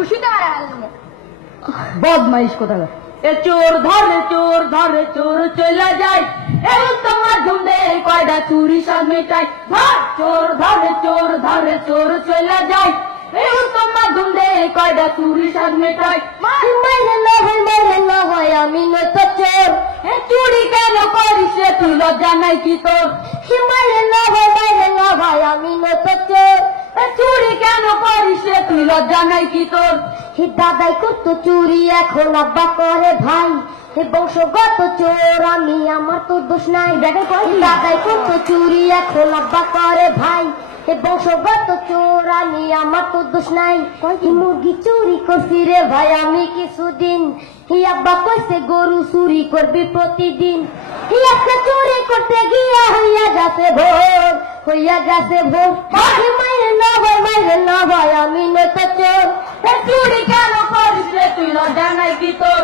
খুশিতে মারা গেল বদমাইশ কোথায় এ চোর ধরে চোর চলে যায় এমন তোমার ধুমে কয়টা চুরি সব মেটাই চোর ধরে চোর চলে যায় এমন তোমার ধুমে কয়টা চুরি সব মেটাই মাইরে না হয় আমি তো চোর চুরি কেন করিস তুই লজ্জা নাই কি তোর মাইরে না হয় আমি তো চোর চুরি কেন করিস তুই লজ্জা নাই কি তোর দাদাই করতো চুরি এখন আব্বা করে ভাই বংশগত চোর আমি আমার তো দোষ নাই দাদাই করতো চুরি এখন আব্বা করে ভাই বংশগত চোর আমি আমার তো দোষ নাই মুরগি চুরি করছি রে ভাই আমি কিছুদিন আব্বা কইছে গরু চুরি করবি প্রতিদিন একটা চুরি করতে গিয়া হইয়া গেছে ভোর মাইরে না ভাই আমি নয়তো চোর চুরি কেন করিস তুই লজ্জা নাই কি তোর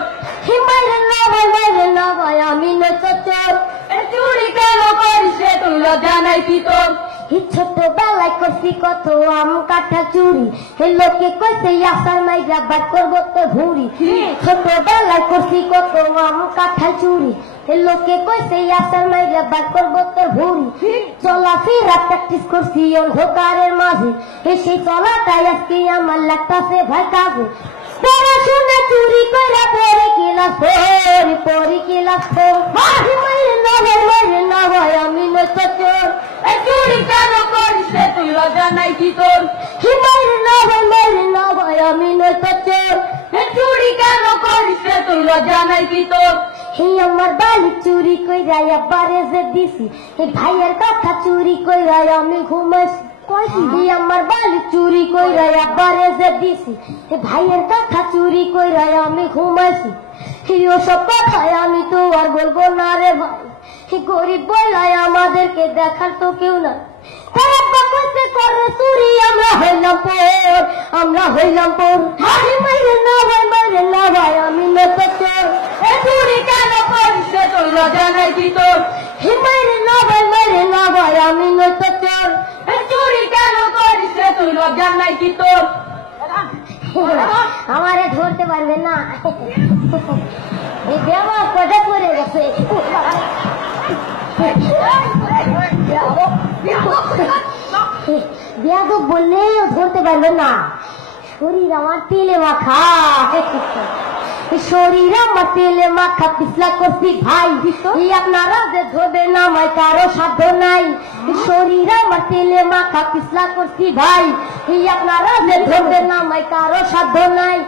মাইরে না ভাই আমি নয়তো চোর চুরি কেন করিস তুই লজ্জা নাই কি তোর ছোটবেলায় করছি কত আম কাঠা চুরি লোকে কইছে আসার মাইরা বাদ করবো তো ভুড়ি ছোটবেলায় করছি কত আম কাঠা চুরি লোকে কইছে আসার মাইরা বাদ করবো তো ভুড়ি চলাফেরা প্র্যাকটিস করছি অন্ধকারের মাঝে সেই চলাটাই আজকে আমার লাগতাছে ভাই কাজে পড়াশোনা চুরি করে পরে কিলাস মাইরে না ভাই আমি নয়তো চোর চুরি কেন করিস তুই লজ্জা নাই কি তোর মাইরে না ভাই আমি নয়তো চোর চুরি কেন করিস তুই লজ্জা নাই কি তোর আমার বাড়ি চুরি কইরা আব্বারে যে দিছি ভাইয়ের কথা চুরি কইরা আমি ঘুমাইছি আমার বাড়ি চুরি কইরা আব্বারে যে দিছি ভাইয়ের কথা চুরি কইরা আমি ঘুমাইছি সব কথায় আমি তো আর বলবো না রে ভাই গরিব বলাই আমাদেরকে দেখার তো কেউ না চুরি আমরা হইলাম পর মাইরে না ভাই আমি নয়তো চোর চুরি কেন করিস তুই লজ্জা নাই কি তোর মাইরে না ভাই আমি নয়তো চোর চুরি কেন করিস তুই লজ্জা নাই কি তোর আমারে ধরতে পারবে না এই দেওয়া কটা করে গেছে বিয়াদব বললেও ধরতে পারবে না শরীর আমার তেলে মাখা পিছলা করছি ভাই আপনারা যে ধরবে না আমায় কারো সাধ্য নাই শরীর আমার তেলে মাখা পিছলা করছি ভাই আপনারা যে ধরবে না আমায় কারো সাধ্য নাই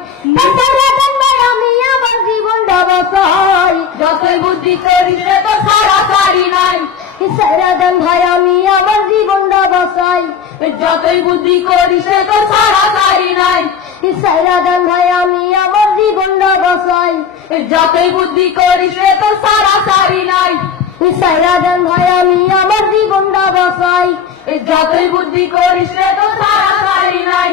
আমি আমার জীবন ব্যবসায় যতই বুদ্ধি করিস তো সারা সারি নাই সারাদান ভাই আমি আমার জীবনটা বাঁচাই যতই বুদ্ধি করিস তো সারা সারি নাই সারাদান ভাই আমি আমার জীবনটা বাঁচাই যতই বুদ্ধি করিস তো সারা সারি নাই সারাদান ভাই আমি আমার জীবনটা বাঁচাই যতই বুদ্ধি করিস তো সারা সারি নাই